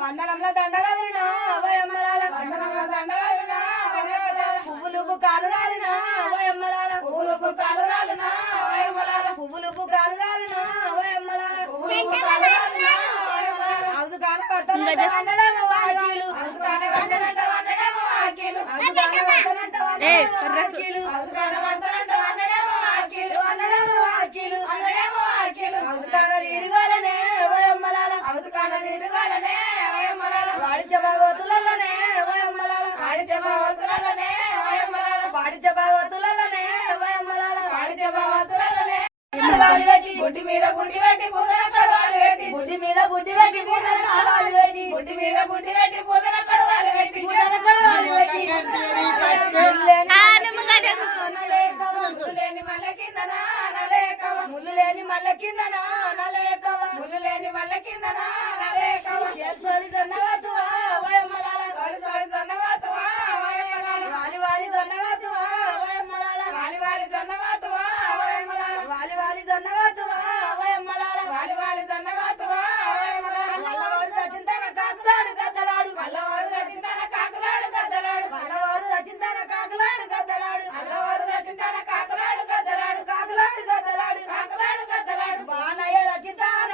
వందనంలో దండగలినా పువ్వులు కాలు రాలినా వయమ్మలాల పువ్వులు కాలు రాలినా పువ్వులు కాలు రాలినా వయమ్మలాల అవుదు కాన పట్టనంట వన్నడేమో వాకీలు అవుదు కాన పట్టనంట వన్నడేమో వాకీలు అవుదు కాన పట్టనంట వాకీలు అవుదు కాన పట్టనంట వన్నడేమో వాకీలు వన్నడేమో వాకీలు వన్నడేమో వాకీలు అవుదు కాన తిరగాలనే వయమ్మలాల అవుదు కాన తిరగాలనే వయమ్మలాల వాడిచ భగవతులనే వయమ్మలాల వాడిచ భగవతులనే వయమ్మలాల వాడిచ భగవతులనే వయమ్మలాల వాడిచ భగవతులనే బుడ్డి మీద బుడ్డి పెట్టి పూజన కడవాలి పెట్టి బుడ్డి మీద బుడ్డి పెట్టి పూజన కడవాలి పెట్టి బుడ్డి మీద బుడ్డి పెట్టి పూజన కడవాలి పెట్టి పూజన కడవాలి పెట్టి ముళ్ళు లేని మల్ల కిందన నలేకవ ముళ్ళు లేని మల్ల కిందన నలేకవ ముళ్ళు లేని మల్ల కిందన నలేకవ సోలి దొన్నగాతువా వయమ్మలాల సోలి సోలి దొన్నగాతువా వయమ్మలాల వాలి వాలి దొన్నగాతువా వయమ్మలాల వాలి వాలి దొన్నగాతువా వయమ్మలాల వాలి వాలి దొన్నగాతువా వయమ్మలాల వాలి వాలి దొన్నగాతువా వయమ్మలాల వల్లవారు రచింతన కాకులాడు గద్దలాడు వల్లవారు రచింతన కాకులాడు గద్దలాడు వల్లవారు రచింతన కాకులాడు గద్దలాడు వల్లవారు రచింతన కాకులాడు గద్దలాడు కాకులాడు గద్దలాడు కాకులాడు గద్దలాడు బాణయ్య రచింతాన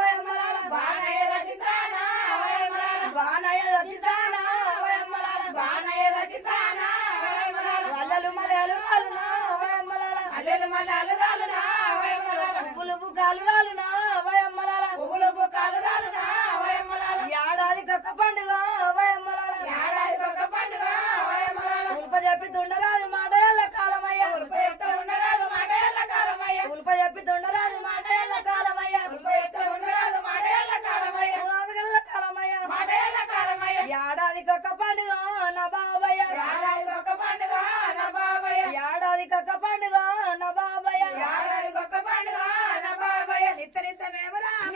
వయమ్మలాల బాణయ్య రచింతాన వయమ్మలాల బాణయ్య రచింతాన వయమ్మలాల బాణయ్య రచింతాన వయమ్మలాల వల్లలు మలయాలు రాలునా వయమ్మలాల అల్లెలు మలయాలు రాలునా వయమ్మలాల పువ్వులు బుకాలు రాలునా వయమ్మలాల పువ్వులు బుకాలు రాలునా వయమ్మలాల ఏడాది కొక్క పండుగ వయమ్మలాల ఏడాది కొక్క పండుగ వయమ్మలాల ఉల్ప చెప్పి తుండరాదు మాట ఎల్ల కాలమయ్య ఉల్ప చెప్తే ఉండరాదు మాట ఎల్ల కాలమయ్య ఉల్ప చెప్పి తుండరాదు మాట ఎల్ల కాలమయ్య ఉల్ప చెప్తే ఉండరాదు మాట ఎల్ల కాలమయ్య ఎల్ల కాలమయ్య మాట ఎల్ల కాలమయ్య ఏడాది కొక్క పండుగ నా బాబయ్య ఏడాది కొక్క పండుగ నా బాబయ్య ఏడాది కొక్క పండుగ నా బాబయ్య ఏడాది కొక్క పండుగ నా బాబయ్య నిత్త మేమరామ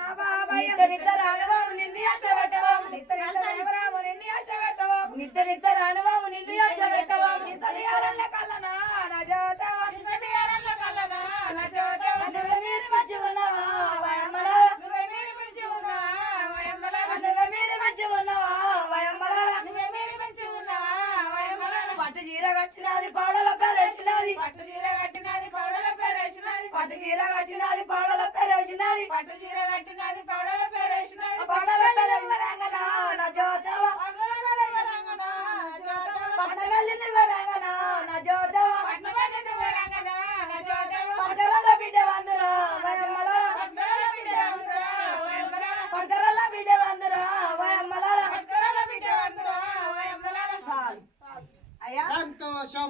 నా బాబయ్య నిత్త రాఘవాము నిన్ను అష్టపెట్టవాము నిత్త మేమరాము నిన్ను అష్టపెట్టవాము నిత్త రాఘవాము నిన్ను అష్టపెట్టవాము నిత్తడియారల్ల కల్లనా నా జోతవా నిత్తడియారల్ల కల్లనా నా జోతవా నువ్వే మీరు మంచి ఉన్నావా వయమ్మలాల నువ్వే మీరు మంచి ఉన్నావా వయమ్మలాల నువ్వే మీరు మంచి ఉన్నావా వయమ్మలాల నువ్వే మీరు మంచి ఉన్నావా వయమ్మలాల పట్టు చీర కట్టినది పాడల పేరేసినది పట్టు చీర కట్టినది పాడల పేరేసినది పట్టు చీర కట్టినది పాడల పేరేసినది పట్టు చీర కట్టినది పాడల పేరేసినది పాడల పేరేసినరంగన నా జోతవా పట్నవల్లి నివరంగన నా జోతవా పట్నవల్లి నివరంగన నా జోతవా పట్కరల బిడ్డ వందరా వయమ్మలాల పట్కరల బిడ్డ వందరా వయమ్మలాల పట్కరల బిడ్డ వందరా వయమ్మలాల పట్కరల బిడ్డ వందరా వయమ్మలాల అయ్యా సంతోషం.